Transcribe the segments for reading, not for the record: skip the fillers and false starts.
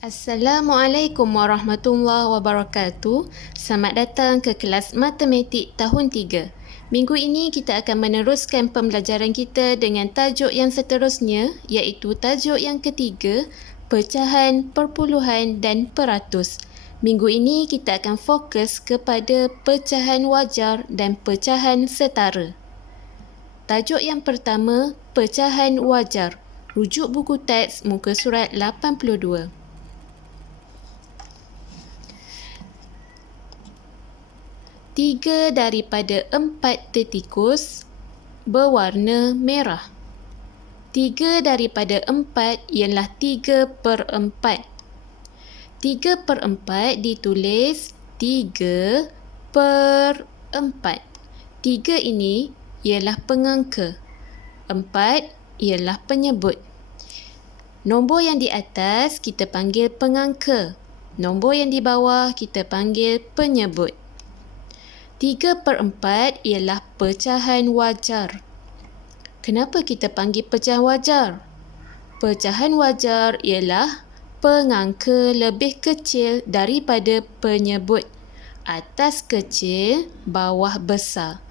Assalamualaikum warahmatullahi wabarakatuh. Selamat datang ke kelas Matematik tahun 3. Minggu ini kita akan meneruskan pembelajaran kita dengan tajuk yang seterusnya, iaitu tajuk yang ketiga, pecahan, perpuluhan dan peratus. Minggu ini kita akan fokus kepada pecahan wajar dan pecahan setara. Tajuk yang pertama, pecahan wajar. Rujuk buku teks muka surat 82. Tiga daripada 4 tertikus berwarna merah. 3 daripada 4 ialah 3/4. 3/4 ditulis 3/4. 3 ini ialah pengangka. 4 ialah penyebut. Nombor yang di atas kita panggil pengangka. Nombor yang di bawah kita panggil penyebut. 3/4 ialah pecahan wajar. Kenapa kita panggil pecahan wajar? Pecahan wajar ialah pengangka lebih kecil daripada penyebut. Atas kecil, bawah besar.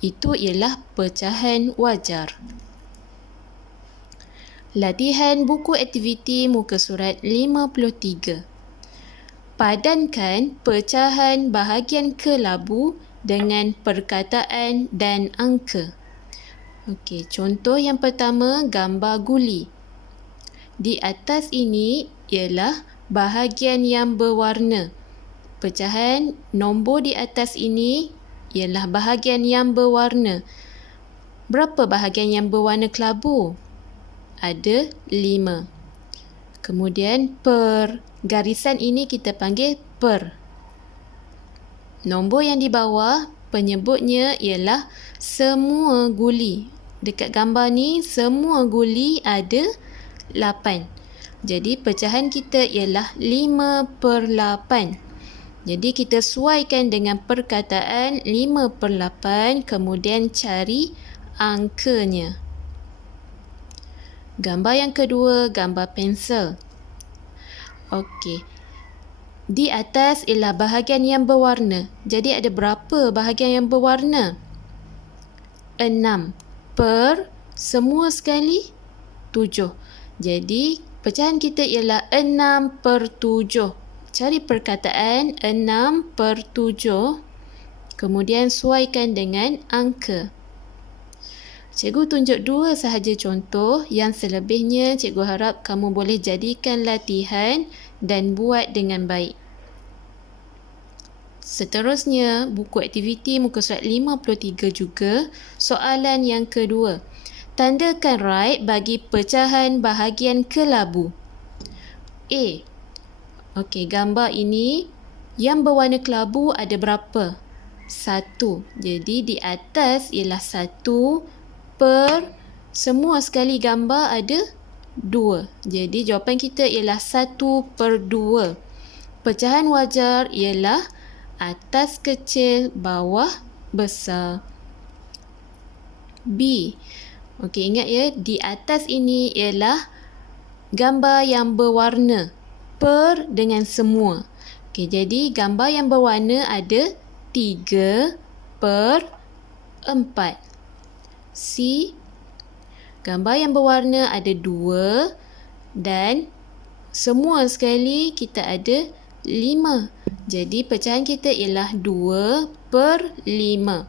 Itu ialah pecahan wajar. Latihan buku aktiviti muka surat 53. Padankan pecahan bahagian kelabu dengan perkataan dan angka. Okey, contoh yang pertama, gambar guli. Di atas ini ialah bahagian yang berwarna. Pecahan nombor di atas ini ialah bahagian yang berwarna. Berapa bahagian yang berwarna kelabu? Ada 5. Kemudian garisan ini kita panggil per. Nombor yang di bawah, penyebutnya ialah semua guli. Dekat gambar ni, semua guli ada 8. Jadi, pecahan kita ialah 5/8. Jadi, kita sesuaikan dengan perkataan 5/8, kemudian cari angkanya. Gambar yang kedua, gambar pensel. Okey. Di atas ialah bahagian yang berwarna. Jadi ada berapa bahagian yang berwarna? 6 per semua sekali 7. Jadi pecahan kita ialah 6/7. Cari perkataan 6/7. Kemudian sesuaikan dengan angka. Cikgu tunjuk 2 sahaja contoh, yang selebihnya cikgu harap kamu boleh jadikan latihan dan buat dengan baik. Seterusnya, buku aktiviti muka surat 53 juga, soalan yang kedua. Tandakan right bagi pecahan bahagian kelabu. A. Okey, gambar ini yang berwarna kelabu ada berapa? 1. Jadi di atas ialah 1 per semua sekali gambar ada 2. Jadi jawapan kita ialah 1/2. Pecahan wajar ialah atas kecil, bawah besar. B. Okey, ingat ya, di atas ini ialah gambar yang berwarna. Per dengan semua. Okey, jadi gambar yang berwarna ada 3/4. C. Gambar yang berwarna ada 2 dan semua sekali kita ada 5. Jadi pecahan kita ialah 2/5.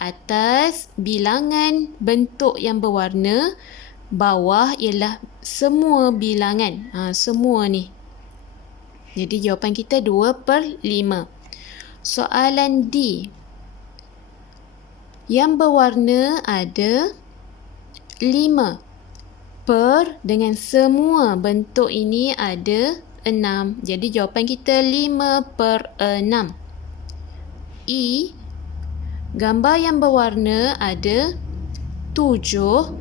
Atas bilangan bentuk yang berwarna, bawah ialah semua bilangan. Semua ni. Jadi jawapan kita 2/5. Soalan D. Yang berwarna ada 5. Per dengan semua bentuk ini ada 6. Jadi jawapan kita 5/6. E. Gambar yang berwarna ada 7.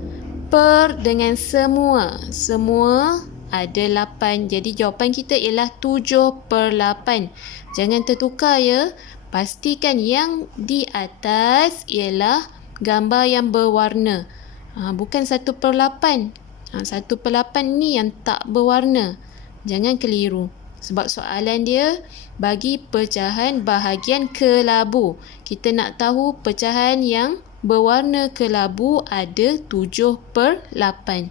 Per dengan semua. Semua ada 8. Jadi jawapan kita ialah 7/8. Jangan tertukar ya. Pastikan yang di atas ialah gambar yang berwarna. Bukan 1/8. 1/8 ni yang tak berwarna. Jangan keliru. Sebab soalan dia bagi pecahan bahagian kelabu. Kita nak tahu pecahan yang berwarna kelabu ada 7/8.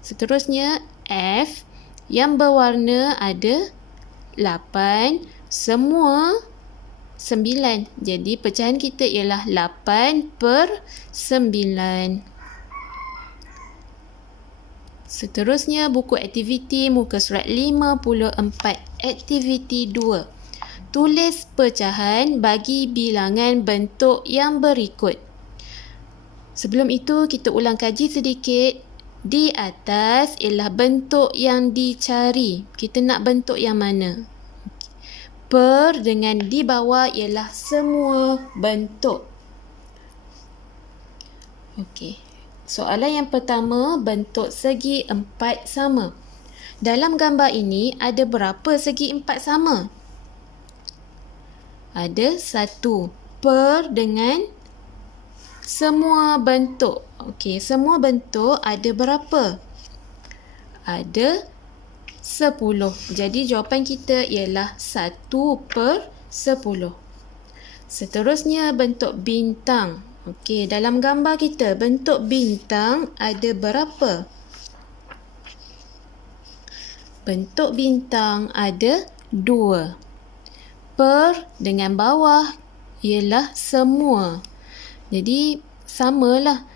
Seterusnya F yang berwarna ada 8, semua 9. Jadi pecahan kita ialah 8/9. Seterusnya buku aktiviti muka surat 54. Aktiviti 2. Tulis pecahan bagi bilangan bentuk yang berikut. Sebelum itu kita ulang kaji sedikit. Di atas ialah bentuk yang dicari. Kita nak bentuk yang mana? Per dengan di bawah ialah semua bentuk. Okey. Soalan yang pertama, bentuk segi 4 sama. Dalam gambar ini ada berapa segi 4 sama? Ada 1. Per dengan semua bentuk. Okey, semua bentuk ada berapa? Ada 10. Jadi jawapan kita ialah 1/10. Seterusnya bentuk bintang. Okey, dalam gambar kita bentuk bintang ada berapa? Bentuk bintang ada 2. Per dengan bawah ialah semua. Jadi samalah.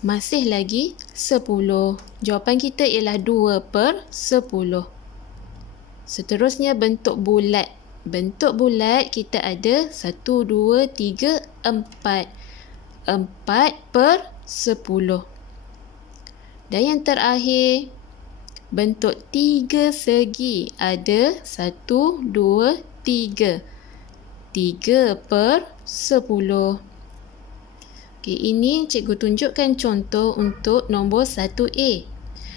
Masih lagi 10. Jawapan kita ialah 2/10. Seterusnya bentuk bulat. Bentuk bulat kita ada 1, 2, 3, 4. 4/10. Dan yang terakhir, bentuk 3 segi ada 1, 2, 3. 3/10. Okey, ini cikgu tunjukkan contoh untuk nombor 1A.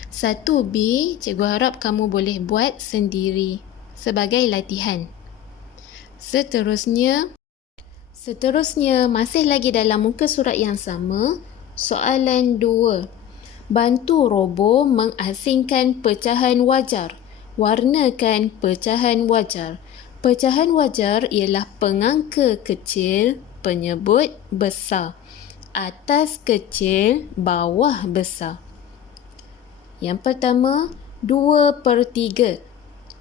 1B, cikgu harap kamu boleh buat sendiri sebagai latihan. Seterusnya, masih lagi dalam muka surat yang sama, soalan 2. Bantu robot mengasingkan pecahan wajar. Warnakan pecahan wajar. Pecahan wajar ialah pengangka kecil, penyebut besar. Atas kecil, bawah besar. Yang pertama, 2/3.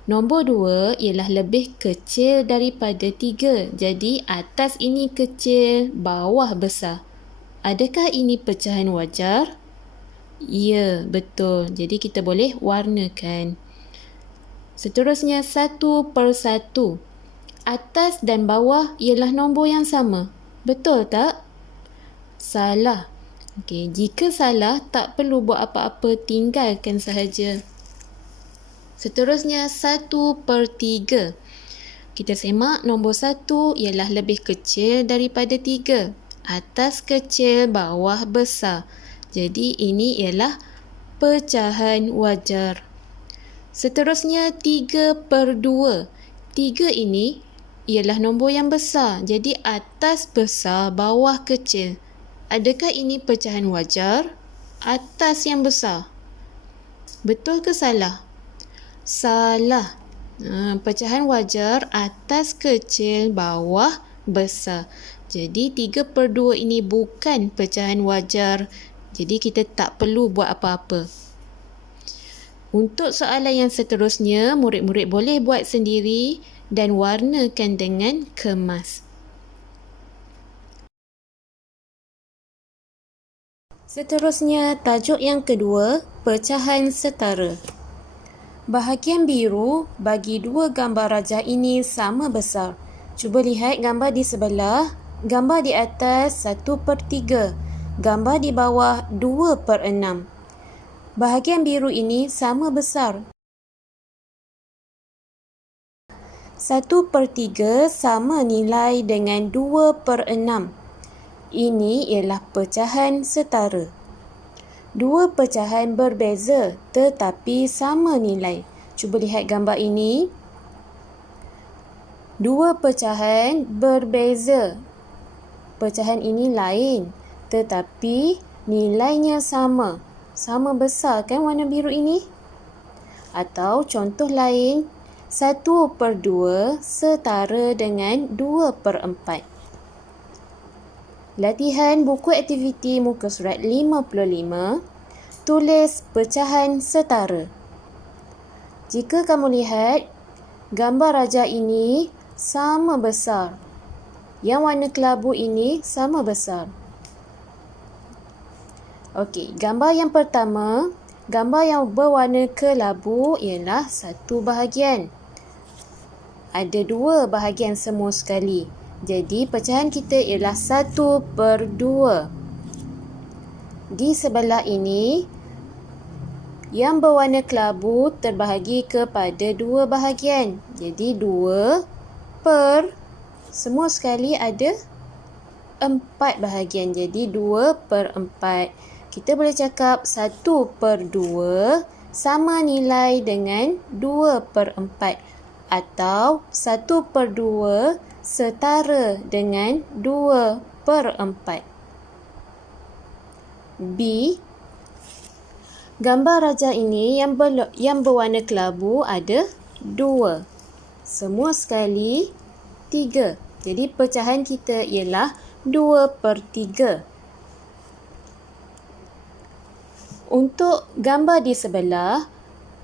Nombor 2 ialah lebih kecil daripada 3. Jadi atas ini kecil, bawah besar. Adakah ini pecahan wajar? Ya, betul. Jadi kita boleh warnakan. Seterusnya 1/1. Atas dan bawah ialah nombor yang sama. Betul tak? Salah. Okey, jika salah tak perlu buat apa-apa, tinggalkan sahaja. Seterusnya 1/3. Kita semak nombor 1 ialah lebih kecil daripada 3. Atas kecil, bawah besar. Jadi ini ialah pecahan wajar. Seterusnya 3/2. 3 ini ialah nombor yang besar. Jadi atas besar, bawah kecil. Adakah ini pecahan wajar? Atas yang besar. Betul ke salah? Salah. Pecahan wajar atas kecil, bawah besar. Jadi 3/2 ini bukan pecahan wajar. Jadi kita tak perlu buat apa-apa. Untuk soalan yang seterusnya, murid-murid boleh buat sendiri dan warnakan dengan kemas. Seterusnya, tajuk yang kedua, pecahan setara. Bahagian biru bagi dua gambar rajah ini sama besar. Cuba lihat gambar di sebelah. Gambar di atas 1/3. Gambar di bawah 2/6. Bahagian biru ini sama besar. 1/3 sama nilai dengan 2/6. Ini ialah pecahan setara. Dua pecahan berbeza tetapi sama nilai. Cuba lihat gambar ini. Dua pecahan berbeza. Pecahan ini lain tetapi nilainya sama. Sama besar kan warna biru ini? Atau contoh lain, 1/2 setara dengan 2/4. Latihan buku aktiviti muka surat 55, tulis pecahan setara. Jika kamu lihat, gambar raja ini sama besar. Yang warna kelabu ini sama besar. Okey, gambar yang pertama, gambar yang berwarna kelabu ialah satu bahagian. Ada dua bahagian semua sekali. Jadi, pecahan kita ialah 1/2. Di sebelah ini, yang berwarna kelabu terbahagi kepada dua bahagian. Jadi, 2 per, semua sekali ada 4 bahagian. Jadi, 2/4. Kita boleh cakap 1/2 sama nilai dengan 2/4 atau 1/2 setara dengan 2/4. B. Gambar raja ini yang berwarna kelabu ada 2. Semua sekali 3. Jadi pecahan kita ialah 2/3. Untuk gambar di sebelah,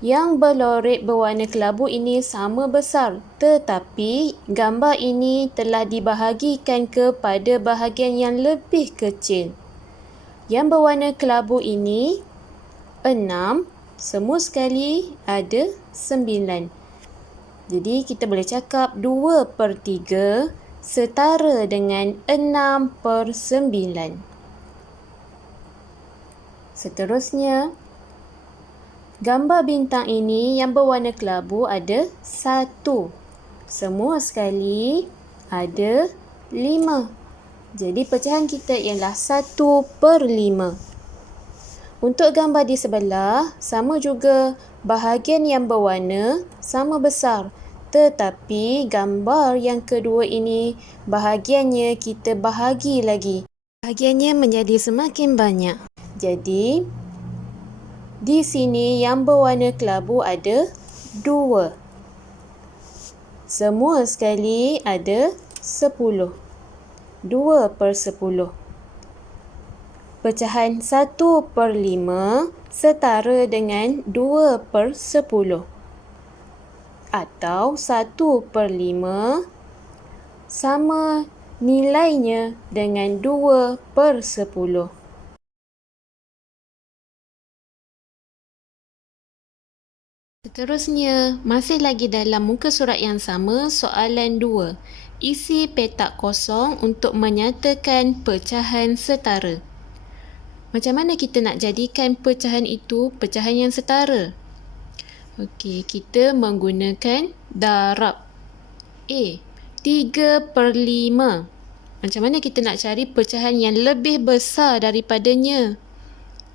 yang berloret berwarna kelabu ini sama besar, tetapi gambar ini telah dibahagikan kepada bahagian yang lebih kecil. Yang berwarna kelabu ini 6, semua sekali ada 9. Jadi kita boleh cakap 2/3 setara dengan 6/9. Seterusnya, gambar bintang ini yang berwarna kelabu ada 1. Semua sekali ada 5. Jadi pecahan kita ialah 1/5. Untuk gambar di sebelah, sama juga bahagian yang berwarna sama besar. Tetapi gambar yang kedua ini, bahagiannya kita bahagi lagi. Bahagiannya menjadi semakin banyak. Jadi, di sini yang berwarna kelabu ada 2. Semua sekali ada 10. 2/10. Pecahan 1/5 setara dengan 2/10 atau 1/5 sama nilainya dengan 2/10. Seterusnya, masih lagi dalam muka surat yang sama, soalan 2. Isi petak kosong untuk menyatakan pecahan setara. Macam mana kita nak jadikan pecahan itu pecahan yang setara? Okey, kita menggunakan darab. A, 3/5. Macam mana kita nak cari pecahan yang lebih besar daripadanya?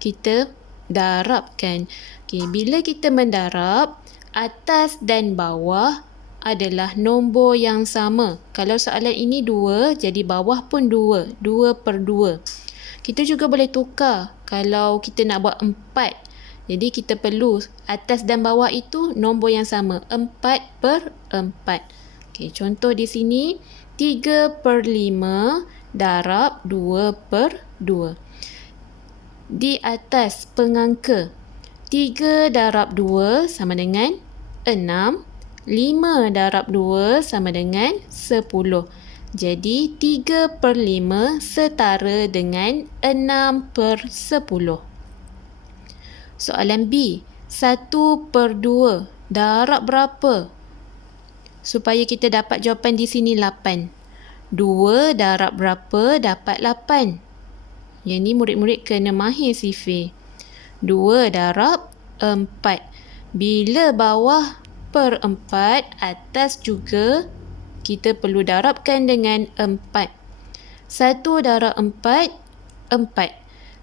Kita darabkan. Okey, bila kita mendarab, atas dan bawah adalah nombor yang sama. Kalau soalan ini 2, jadi bawah pun 2. 2/2. Kita juga boleh tukar kalau kita nak buat 4. Jadi kita perlu atas dan bawah itu nombor yang sama. 4/4. Okey, contoh di sini 3/5 darab 2/2. Di atas pengangka, 3 darab 2 sama dengan 6. 5 darab 2 sama dengan 10. Jadi 3/5 setara dengan 6/10. Soalan B, 1/2 darab berapa? Supaya kita dapat jawapan di sini 8. 2 darab berapa dapat 8? Yang ni murid-murid kena mahir sifir. 2 darab 4. Bila bawah per 4, atas juga kita perlu darabkan dengan 4. 1 darab 4, 4.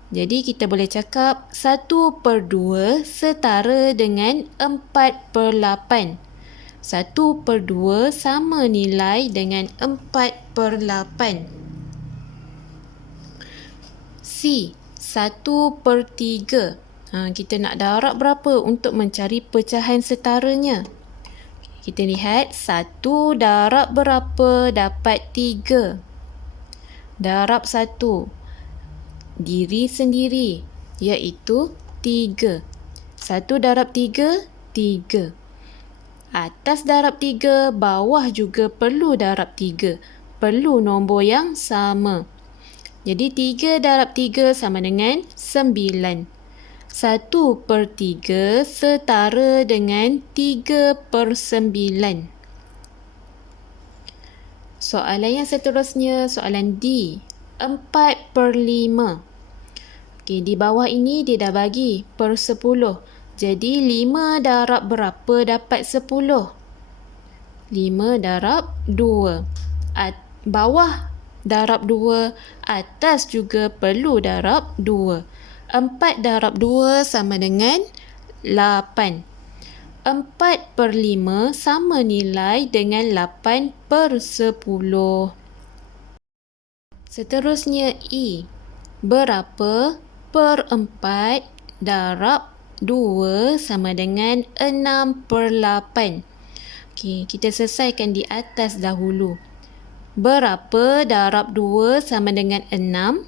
Jadi kita boleh cakap 1/2 setara dengan 4/8. 1/2 sama nilai dengan 4/8. C, 1/3 Kita nak darab berapa untuk mencari pecahan setaranya? Kita lihat 1 darab berapa dapat 3. Darab 1 diri sendiri iaitu 3. 1 darab 3, 3. Atas darab 3, bawah juga perlu darab 3. Perlu nombor yang sama. Jadi 3 darab 3 sama dengan 9. 1/3 setara dengan 3/9. Soalan yang seterusnya, soalan D. 4/5. Okey, di bawah ini dia dah bagi per 10. Jadi 5 darab berapa dapat 10? 5 darab 2. Bawah darab 2, atas juga perlu darab 2. 4 darab 2 sama dengan 8. 4/5 sama nilai dengan 8/10. Seterusnya E. Berapa per 4 darab 2 sama dengan 6/8. Okey, kita selesaikan di atas dahulu. Berapa darab 2 sama dengan 6?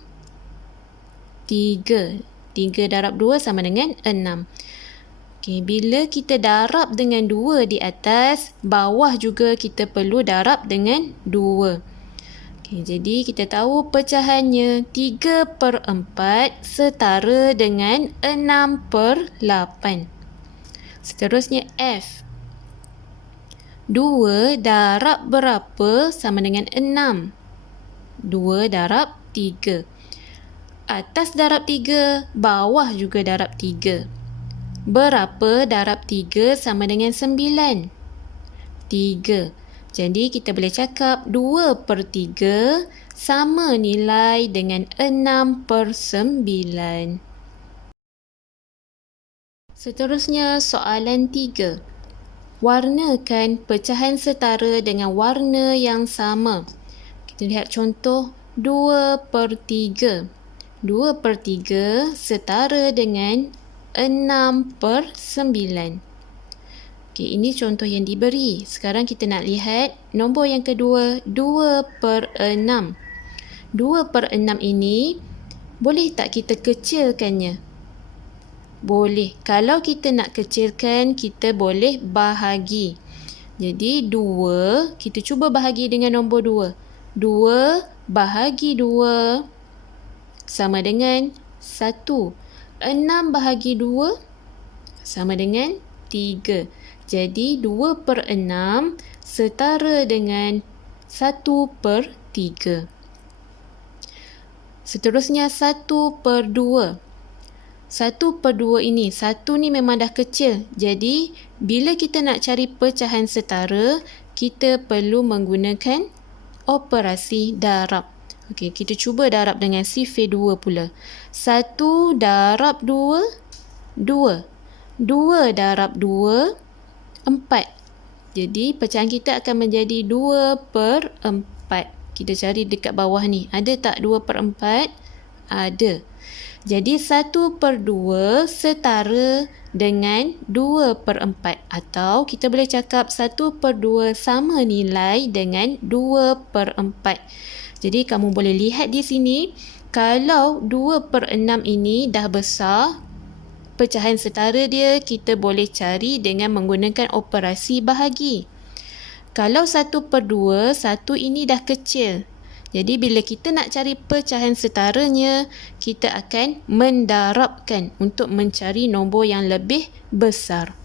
3. 3 darab 2 sama dengan 6. Okey, bila kita darab dengan 2 di atas, bawah juga kita perlu darab dengan 2. Okey, jadi kita tahu pecahannya 3/4 setara dengan 6/8. Seterusnya F. 2 darab berapa sama dengan 6? 2 darab 3. Atas darab 3, bawah juga darab 3. Berapa darab 3 sama dengan 9? 3. Jadi kita boleh cakap 2/3 sama nilai dengan 6/9. Seterusnya soalan 3. Warnakan pecahan setara dengan warna yang sama. Kita lihat contoh 2/3. 2/3 setara dengan 6/9. Okey, ini contoh yang diberi. Sekarang kita nak lihat nombor yang kedua, 2/6. 2/6 ini boleh tak kita kecilkannya? Boleh. Kalau kita nak kecilkan, kita boleh bahagi. Jadi 2, kita cuba bahagi dengan nombor 2. 2 bahagi 2 sama dengan 1. 6 bahagi 2 sama dengan 3. Jadi 2/6 setara dengan 1/3. Seterusnya 1/2. 1/2 ini, 1 ni memang dah kecil. Jadi bila kita nak cari pecahan setara, kita perlu menggunakan operasi darab. Okey, kita cuba darab dengan sifir 2 pula. 1 darab 2, 2. 2 darab 2, 4. Jadi pecahan kita akan menjadi 2/4. Kita cari dekat bawah ni. Ada tak 2/4? Ada. Jadi 1/2 setara dengan 2/4. Atau kita boleh cakap 1/2 sama nilai dengan 2/4. Jadi kamu boleh lihat di sini, kalau 2/6 ini dah besar, pecahan setara dia kita boleh cari dengan menggunakan operasi bahagi. Kalau 1/2, 1 ini dah kecil. Jadi bila kita nak cari pecahan setaranya, kita akan mendarabkan untuk mencari nombor yang lebih besar.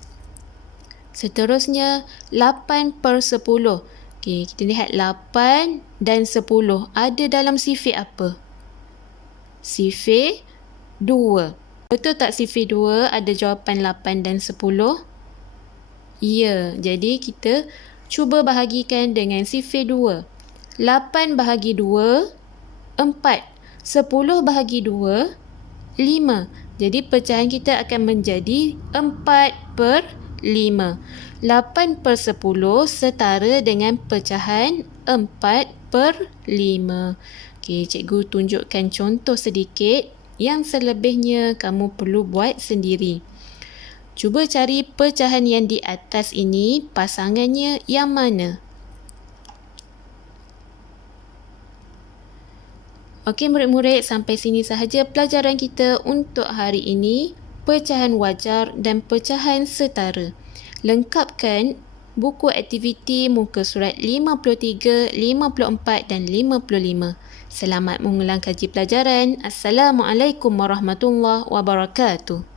Seterusnya 8/10. Okey, kita lihat 8 dan 10 ada dalam sifir apa? Sifir 2. Betul tak sifir 2 ada jawapan 8 dan 10? Ya, jadi kita cuba bahagikan dengan sifir 2. 8 bahagi 2, 4. 10 bahagi 2, 5. Jadi pecahan kita akan menjadi 4/5. 8/10 setara dengan pecahan 4/5. Okey, cikgu tunjukkan contoh sedikit. Yang selebihnya kamu perlu buat sendiri. Cuba cari pecahan yang di atas ini, pasangannya yang mana? Okey murid-murid, sampai sini sahaja pelajaran kita untuk hari ini. Pecahan wajar dan pecahan setara. Lengkapkan buku aktiviti muka surat 53, 54 dan 55. Selamat mengulang kaji pelajaran. Assalamualaikum warahmatullahi wabarakatuh.